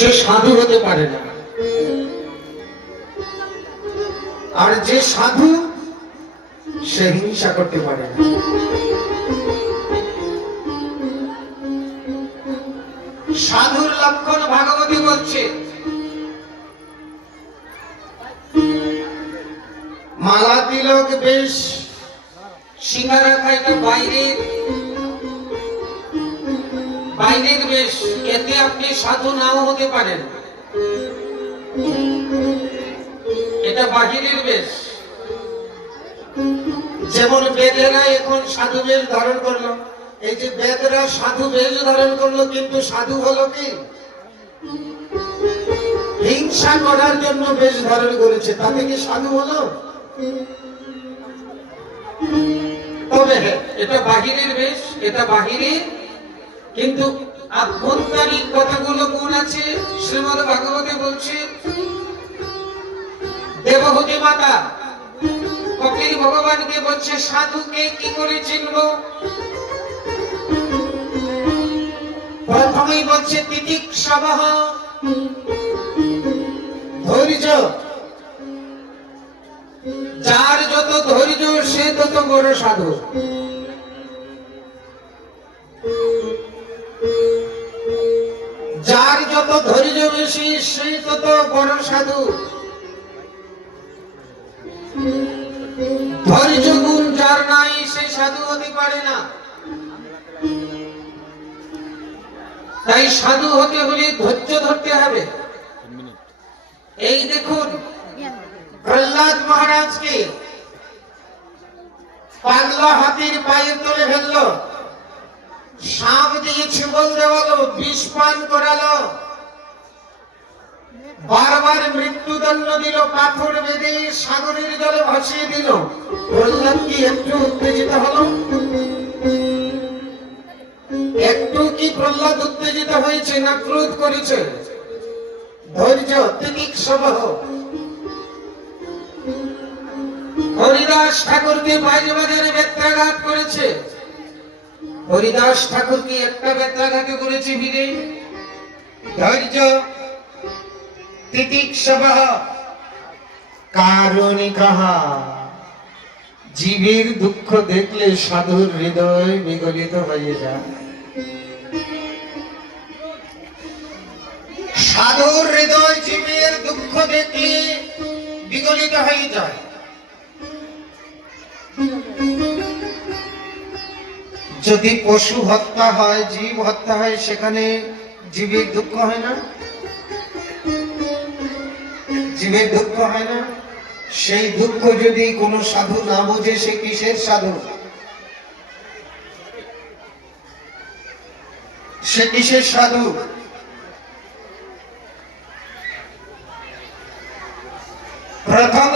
সে সাধু হতে পারে না। আর যে সাধু সে হিংসা করতে পারে না। সাধুর লক্ষণ ভাগবতী বলছে, মালা তিলক বেশ সিঙ্গারা খাইতে বাইরের বেশ, এতে আপনি সাধু নাও হতে পারেন। এটা বাহিরের বেশ। যেমন বেদেরা এখন সাধু বেশ ধারণ করলো, এই যে বেদরা সাধু বেশ ধারণ করলো, কিন্তু সাধু হলো কি? হিংসা করার জন্য বেশ ধারণ করেছে, তাতে কি সাধু হলো? তবে এটা বাহিরের বেশ, এটা বাহিরে, কিন্তু আভ্যন্তরীণ কথাগুলো কোন আছে? শ্রীমদ্ ভাগবতে বলছে, দেবহূতি মাতা কপিল ভগবানকে বলছে, সাধুকে কি করে চিনব? প্রথমেই বলছে তিতিক্ষাবহ, ধৈর্য। যার যত ধৈর্য সে তত বড় সাধু। যার যত ধৈর্য বেশি সে তত বড় সাধু। ধৈর্য গুণ যার নাই সে সাধু হতে পারে না। তাই সাধু হতে হলে ধৈর্য ধরতে হবে। এই দেখুন, প্রহ্লাদ মহারাজকে পাগলা হাতির পায়ের তলে ফেললো, সাপ দিয়ে ছিবল দেওয়ালো, বিষ পান করালো, বারবার মৃত্যুদণ্ড দিল, পাথর বেঁধে সাগরের জলে ভাসিয়ে দিল। প্রহ্লাদ কি একটু উত্তেজিত হলো? একটু কি প্রহ্লাদ উত্তেজিত হয়েছে না ক্রোধ করেছে? ধৈর্য, তিতিক্ষাবহ। হরিদাস ঠাকুরকে বাইজবাজারে বেত্রাঘাত করেছে। হরিদাস ঠাকুরকে একটা বেত্রাঘাত করেছে বীরে। ধৈর্য, তিতিক্ষাবহ। কারণিকঃ, জীবের দুঃখ দেখলে সাধুর হৃদয় বিগলিত হয়ে যায়। সাধুর হৃদয় জীবের দুঃখ দেখলে বিগলিত হয়ে যায়। যদি পশু হত্যা হয়, জীব হত্যা হয়, সেখানে জীবের দুঃখ হয় না? জীবের দুঃখ হয় না? সেই দুঃখ যদি কোনো সাধু না বোঝে, সে কিসের সাধু? সে কিসের সাধু? প্রথম